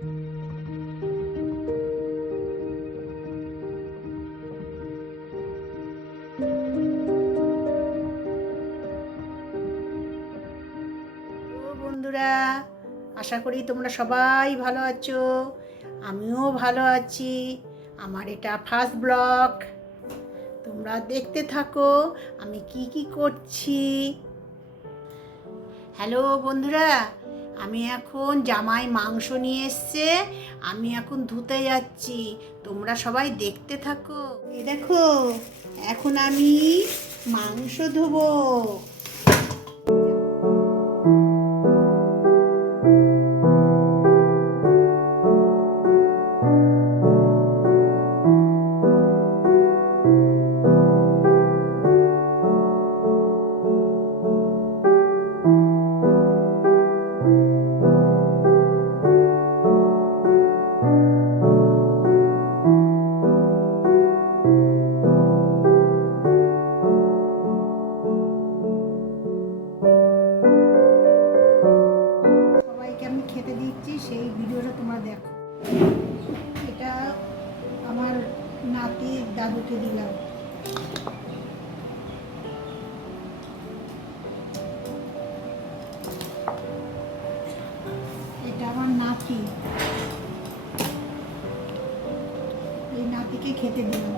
বন্ধুরা, আশা করি তোমরা সবাই ভালো আছো। আমিও ভালো আছি। আমার এটা ফার্স্ট ব্লগ, তোমরা দেখতে থাকো আমি কি কি করছি। হ্যালো বন্ধুরা, আমি এখন জামাই মাংস নিয়ে এসছে, আমি এখন ধুতে যাচ্ছি, তোমরা সবাই দেখতে থাকো। এই দেখো, এখন আমি মাংস ধোবো। আমি খেতে দিচ্ছি, সেই ভিডিওটা তোমরা দেখো। এটা আমার নাতির দাদুকে দিলাম। এটা আমার নাতি, এই নাতিকে খেতে দিলাম।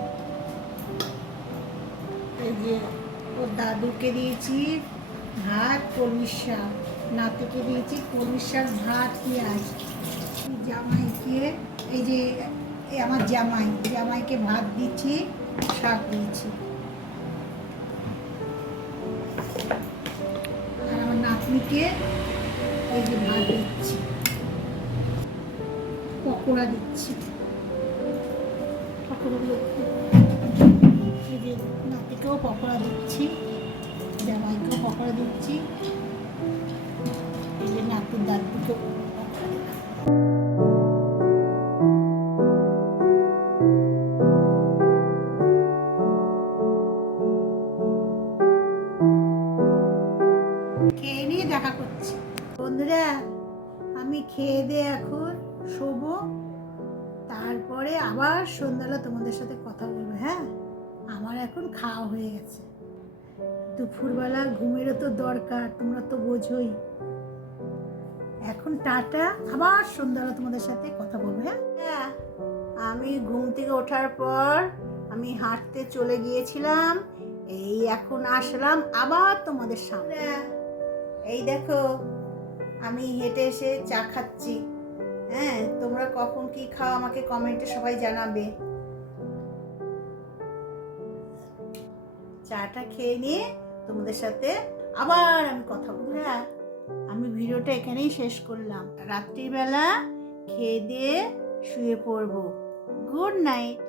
এই যে ওর দাদুকে দিয়েছি ভাত, কলমির শাক, নাতিকে দিয়েছি কলমির শাক, ভাত, পেঁয়াজ। জামাইকে, এই যে আমার জামাইকে ভাত দিচ্ছি, শাক দিয়েছি। আর আমার নাতনিকে এই যে ভাত দিচ্ছি, পকোড়া দিচ্ছি। এই যে নাতিকেও পকোড়া দিচ্ছি, জামাইকেও পকোড়া দিচ্ছি, এই যে নাতির দাদুকেও পকোড়া দিলাম। খেয়ে নিয়ে দেখা করছি। বন্ধুরা, আমি খেয়ে দিয়ে এখন শোবো, তারপরে আবার সন্ধ্যাবেলা তোমাদের সাথে কথা বলবো। হ্যাঁ, আমার এখন খাওয়া হয়ে গেছে, দুপুরবেলা ঘুমেরও তো দরকার, তোমরা তো বোঝোই। এখন টাটা, আবার সন্ধ্যাবেলা তোমাদের সাথে কথা বলবো। হ্যাঁ, আমি ঘুম থেকে ওঠার পর আমি হাঁটতে চলে গিয়েছিলাম, এই এখন আসলাম আবার তোমাদের সামনে। এই দেখো, আমি হেঁটে এসে চা খাচ্ছি। হ্যাঁ, তোমরা কখন কি খাও আমাকে কমেন্টে সবাই জানাবে। চাটা খেয়ে নিয়ে তোমাদের সাথে আবার আমি কথা বলবো। আমি ভিডিওটা এখানেই শেষ করলাম। রাত্রিবেলা খেয়ে দিয়ে শুয়ে পড়বো। Good night.